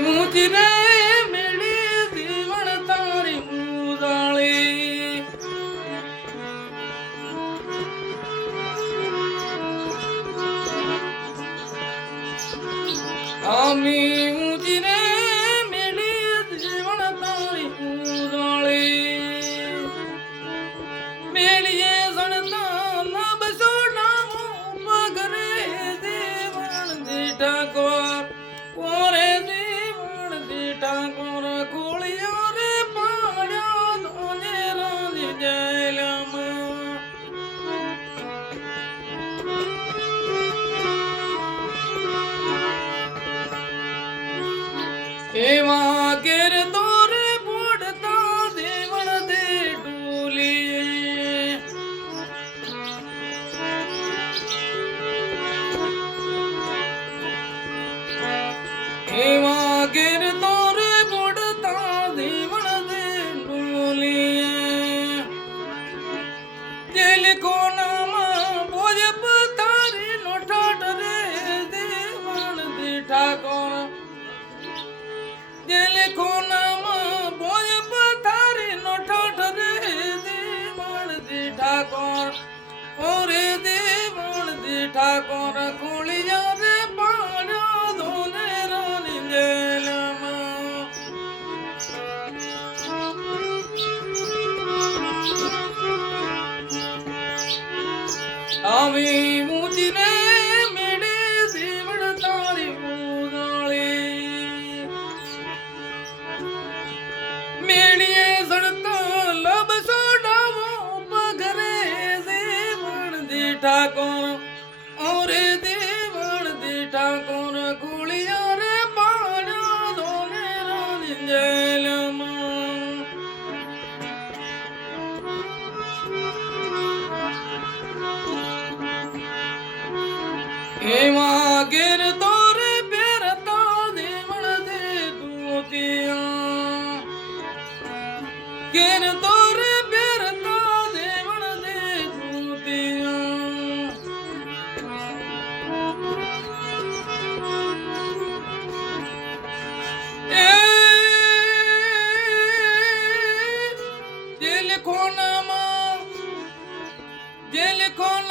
મુજને મેળી દીવણ તારી મુદાળી આમી મુજને મેળી દીવણ તારી મુદાળી મેળીએ જણતા ના બસો નામ એવા કે দেখুন বয়ে পাথারে নঠ রে দেবন যে ঠাকুর। ওরে দেবন যে ঠাকুর কুলিয়া রে পাড় ধনে রানী জেলাম আমি মুদিনে ঠাকুর, ওরে দেবর দি ঠাকুর, গুলিয়ার পাড়া ধনের জল হে মাগের তোরে বেরতা দেবর দে দুতিয়া। কেন তো con